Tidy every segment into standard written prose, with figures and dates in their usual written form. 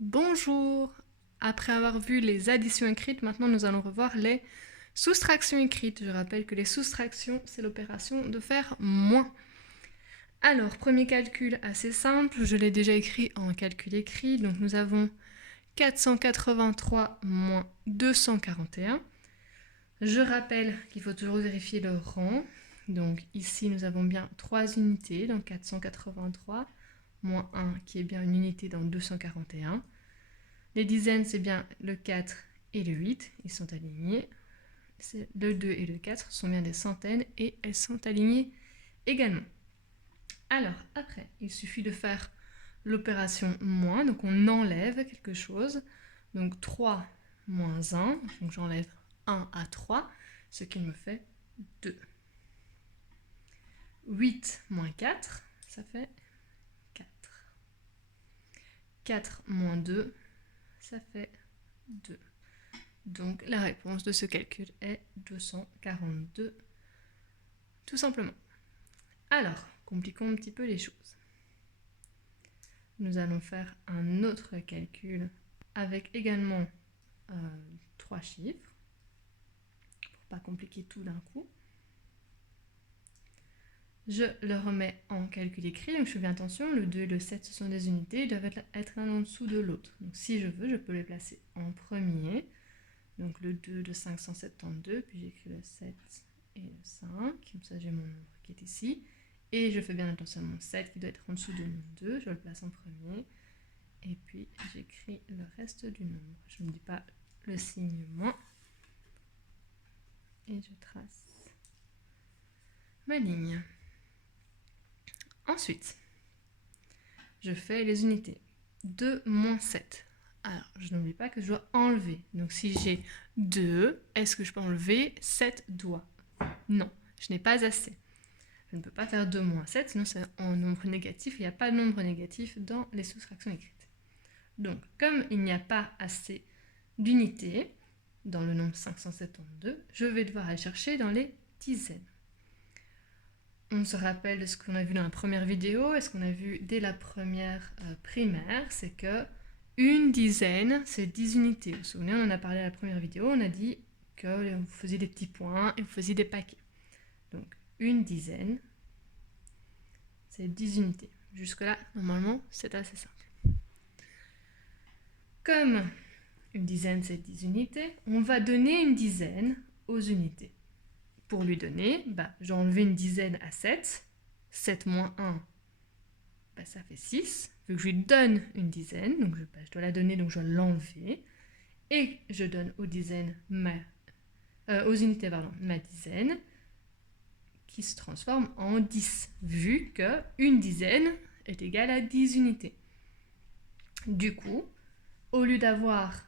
Bonjour! Après avoir vu les additions écrites, maintenant nous allons revoir les soustractions écrites. Je rappelle que les soustractions, c'est l'opération de faire moins. Alors, premier calcul assez simple, je l'ai déjà écrit en calcul écrit, donc nous avons 483 moins 241. Je rappelle qu'il faut toujours vérifier le rang. Donc ici, nous avons bien 3 unités, donc 483, moins 1 qui est bien une unité dans 241. Les dizaines, c'est bien le 4 et le 8, ils sont alignés. Le 2 et le 4 sont bien des centaines et elles sont alignées également. Alors, après, il suffit de faire l'opération moins, donc on enlève quelque chose. Donc 3 moins 1, donc j'enlève 1 à 3, ce qui me fait 2. 8 moins 4, ça fait 4. 4 moins 2, ça fait 2. Donc la réponse de ce calcul est 242, tout simplement. Alors, compliquons un petit peu les choses. Nous allons faire un autre calcul avec également 3 chiffres, pour ne pas compliquer tout d'un coup. Je le remets en calcul écrit, donc je fais bien attention, le 2 et le 7 ce sont des unités, ils doivent être l'un en dessous de l'autre. Donc si je veux, je peux les placer en premier. Donc le 2 de 572, puis j'écris le 7 et le 5, comme ça j'ai mon nombre qui est ici. Et je fais bien attention à mon 7 qui doit être en dessous de mon 2, je le place en premier. Et puis j'écris le reste du nombre. Je ne dis pas le signe moins. Et je trace ma ligne. Ensuite, je fais les unités. 2 moins 7. Alors, je n'oublie pas que je dois enlever. Donc si j'ai 2, est-ce que je peux enlever 7 doigts? Non, je n'ai pas assez. Je ne peux pas faire 2 moins 7, sinon c'est en nombre négatif. Il n'y a pas de nombre négatif dans les soustractions écrites. Donc, comme il n'y a pas assez d'unités dans le nombre 572, je vais devoir aller chercher dans les dizaines. On se rappelle de ce qu'on a vu dans la première vidéo et ce qu'on a vu dès la première primaire, c'est que une dizaine, c'est 10 unités. Vous vous souvenez, on en a parlé à la première vidéo, on a dit que vous faisiez des petits points et vous faisiez des paquets. Donc, une dizaine, c'est 10 unités. Jusque-là, normalement, c'est assez simple. Comme une dizaine, c'est 10 unités, on va donner une dizaine aux unités. Pour lui donner, j'ai enlevé une dizaine à 7. 7 moins 1, ça fait 6. Vu que je lui donne une dizaine, donc je dois la donner, donc je dois l'enlever. Et je donne aux dizaines aux unités, ma dizaine, qui se transforme en 10, vu que une dizaine est égale à 10 unités. Du coup, au lieu d'avoir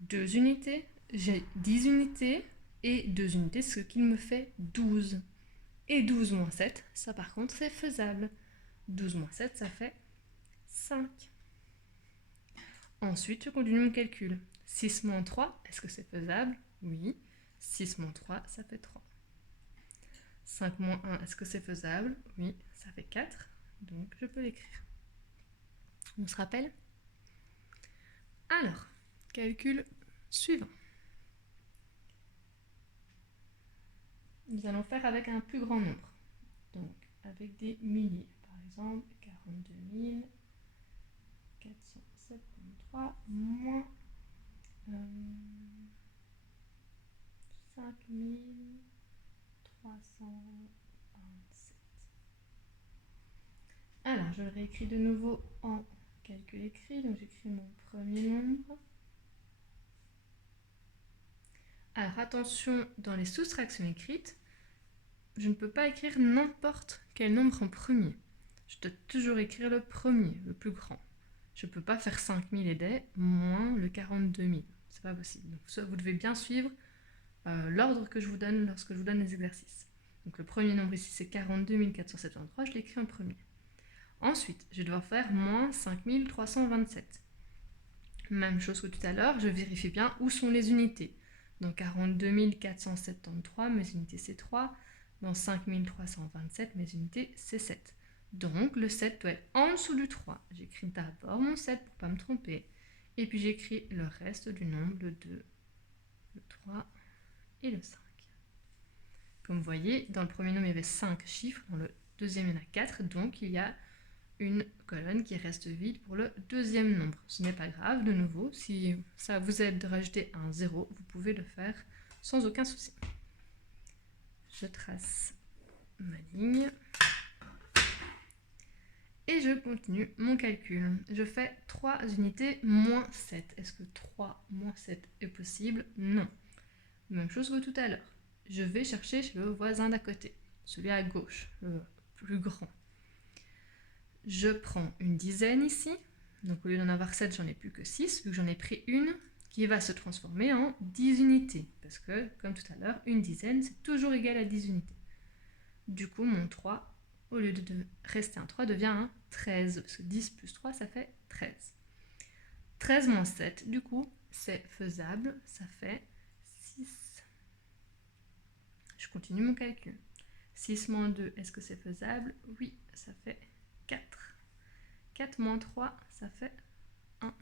2 unités, j'ai 10 unités, et 2 unités, ce qui me fait 12. Et 12 moins 7, ça par contre, c'est faisable. 12 moins 7, ça fait 5. Ensuite, je continue mon calcul. 6 moins 3, est-ce que c'est faisable? Oui. 6 moins 3, ça fait 3. 5 moins 1, est-ce que c'est faisable? Oui, ça fait 4. Donc, je peux l'écrire. On se rappelle? Alors, calcul suivant. Nous allons faire avec un plus grand nombre. Donc, avec des milliers. Par exemple, 42 473 moins 5327. Alors, je le réécris de nouveau en calcul écrit. Donc, j'écris mon premier nombre. Alors, attention, dans les soustractions écrites, je ne peux pas écrire n'importe quel nombre en premier. Je dois toujours écrire le premier, le plus grand. Je ne peux pas faire 5000 et des moins le 42 000. C'est pas possible. Donc, vous devez bien suivre l'ordre que je vous donne lorsque je vous donne les exercices. Donc, le premier nombre ici, c'est 42 473. Je l'écris en premier. Ensuite, je vais devoir faire moins 5327. Même chose que tout à l'heure, je vérifie bien où sont les unités. Dans 42 473, mes unités c'est 3. Dans 5327, mes unités c'est 7. Donc, le 7 doit être en dessous du 3. J'écris d'abord mon 7 pour ne pas me tromper. Et puis, j'écris le reste du nombre, le 2, le 3 et le 5. Comme vous voyez, dans le premier nombre, il y avait 5 chiffres. Dans le deuxième, il y en a 4. Donc, il y a une colonne qui reste vide pour le deuxième nombre. Ce n'est pas grave, de nouveau, si ça vous aide de rajouter un 0, vous pouvez le faire sans aucun souci. Je trace ma ligne et je continue mon calcul. Je fais 3 unités moins 7. Est-ce que 3 moins 7 est possible? Non. Même chose que tout à l'heure. Je vais chercher chez le voisin d'à côté, celui à gauche, le plus grand. Je prends une dizaine ici, donc au lieu d'en avoir 7, j'en ai plus que 6, vu que j'en ai pris une qui va se transformer en 10 unités, parce que, comme tout à l'heure, une dizaine, c'est toujours égal à 10 unités. Du coup, mon 3, au lieu de rester un 3, devient un 13, parce que 10 plus 3, ça fait 13. 13 moins 7, du coup, c'est faisable, ça fait 6. Je continue mon calcul. 6 moins 2, est-ce que c'est faisable? Oui, ça fait 4. 4 moins 3, ça fait 1.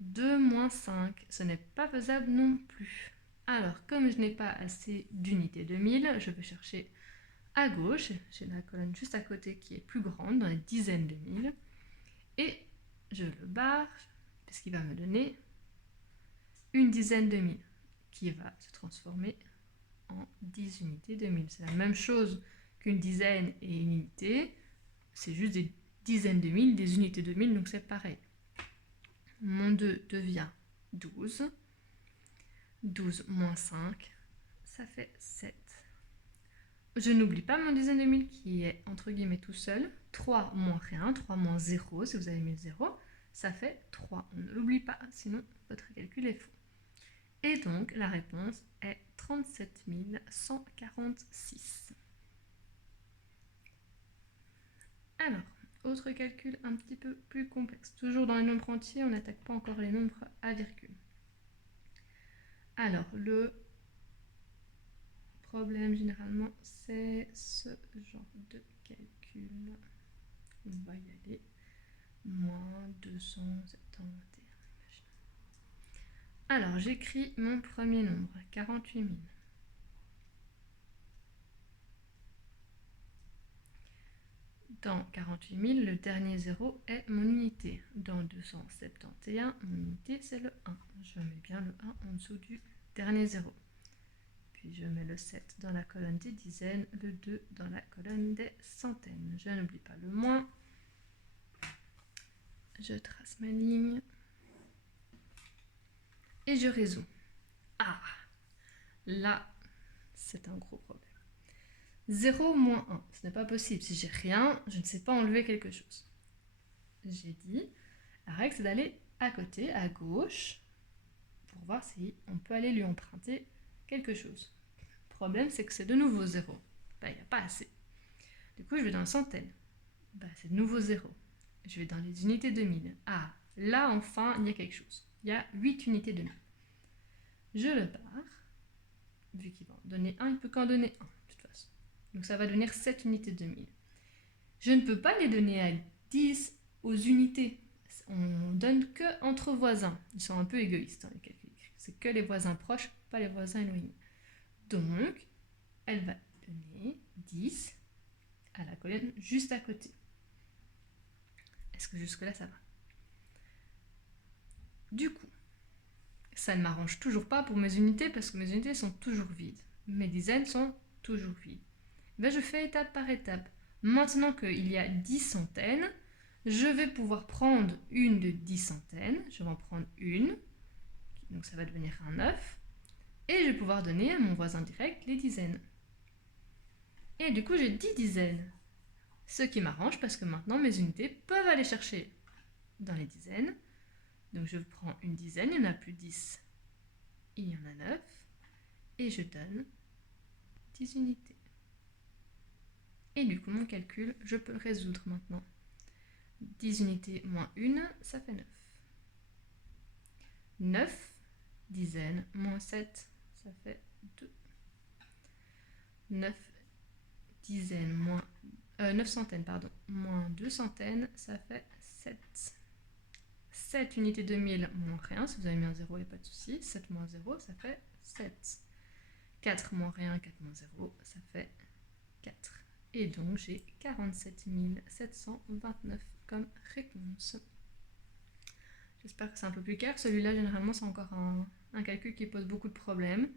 2 moins 5, ce n'est pas faisable non plus. Alors, comme je n'ai pas assez d'unités de 1000, je vais chercher à gauche, j'ai la colonne juste à côté qui est plus grande, dans les dizaines de mille, et je le barre, puisqu'il va me donner une dizaine de mille, qui va se transformer en 10 unités de 1000. C'est la même chose qu'une dizaine et une unité, c'est juste des dizaines de mille, des unités de 1000, donc c'est pareil. Mon 2 devient 12. 12 moins 5, ça fait 7. Je n'oublie pas mon dizaine de mille qui est entre guillemets tout seul. 3 moins rien, 3 moins 0, si vous avez mis 0, ça fait 3. On ne l'oublie pas, sinon votre calcul est faux. Et donc la réponse est 37 146. Alors, autre calcul un petit peu plus complexe. Toujours dans les nombres entiers, on n'attaque pas encore les nombres à virgule. Alors, le problème généralement, c'est ce genre de calcul. On va y aller. Moins 271. Alors, j'écris mon premier nombre, 48 000. Dans 48 000, le dernier 0 est mon unité. Dans 271, mon unité, c'est le 1. Je mets bien le 1 en dessous du dernier 0. Puis je mets le 7 dans la colonne des dizaines, le 2 dans la colonne des centaines. Je n'oublie pas le moins. Je trace ma ligne. Et je résous. Ah, là, c'est un gros problème. 0 moins 1, ce n'est pas possible. Si j'ai rien, je ne sais pas enlever quelque chose. J'ai dit, la règle, c'est d'aller à côté, à gauche, pour voir si on peut aller lui emprunter quelque chose. Le problème, c'est que c'est de nouveau 0. Il n'y a pas assez. Du coup, je vais dans les centaines. C'est de nouveau 0. Je vais dans les unités de 1000. Ah, là, enfin, il y a quelque chose. Il y a 8 unités de 1000. Je le barre. Vu qu'il va en donner 1, il ne peut qu'en donner 1, de toute façon. Donc ça va devenir 7 unités de 1000. Je ne peux pas les donner à 10 aux unités. On donne que entre voisins. Ils sont un peu égoïstes, hein, les calculs. C'est que les voisins proches, pas les voisins éloignés. Donc, elle va donner 10 à la colonne juste à côté. Est-ce que jusque-là, ça va? Du coup, ça ne m'arrange toujours pas pour mes unités parce que mes unités sont toujours vides. Mes dizaines sont toujours vides. Je fais étape par étape. Maintenant qu'il y a 10 centaines, je vais pouvoir prendre une de 10 centaines. Je vais en prendre une, donc ça va devenir un 9. Et je vais pouvoir donner à mon voisin direct les dizaines. Et du coup, j'ai 10 dizaines. Ce qui m'arrange parce que maintenant, mes unités peuvent aller chercher dans les dizaines. Donc je prends une dizaine, il n'y en a plus 10. Il y en a 9. Et je donne 10 unités. Et du coup, mon calcul, je peux le résoudre maintenant. 10 unités moins 1, ça fait 9. 9 dizaines moins 7, ça fait 2. 9 dizaines moins 9 centaines, pardon. Moins 2 centaines, ça fait 7. 7 unités de 1000 moins rien. Si vous avez mis un 0, il n'y a pas de souci. 7 moins 0, ça fait 7. 4 moins rien, 4 moins 0, ça fait 4. Et donc, j'ai 47 729 comme réponse. J'espère que c'est un peu plus clair. Celui-là, généralement, c'est encore un calcul qui pose beaucoup de problèmes.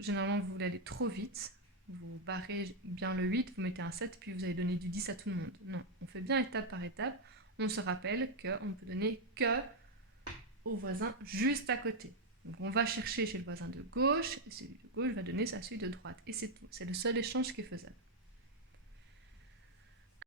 Généralement, vous voulez aller trop vite. Vous barrez bien le 8, vous mettez un 7, puis vous allez donner du 10 à tout le monde. Non, on fait bien étape par étape. On se rappelle qu'on ne peut donner que au voisin juste à côté. Donc on va chercher chez le voisin de gauche, et celui de gauche va donner à celui de droite. Et c'est tout. C'est le seul échange qui est faisable.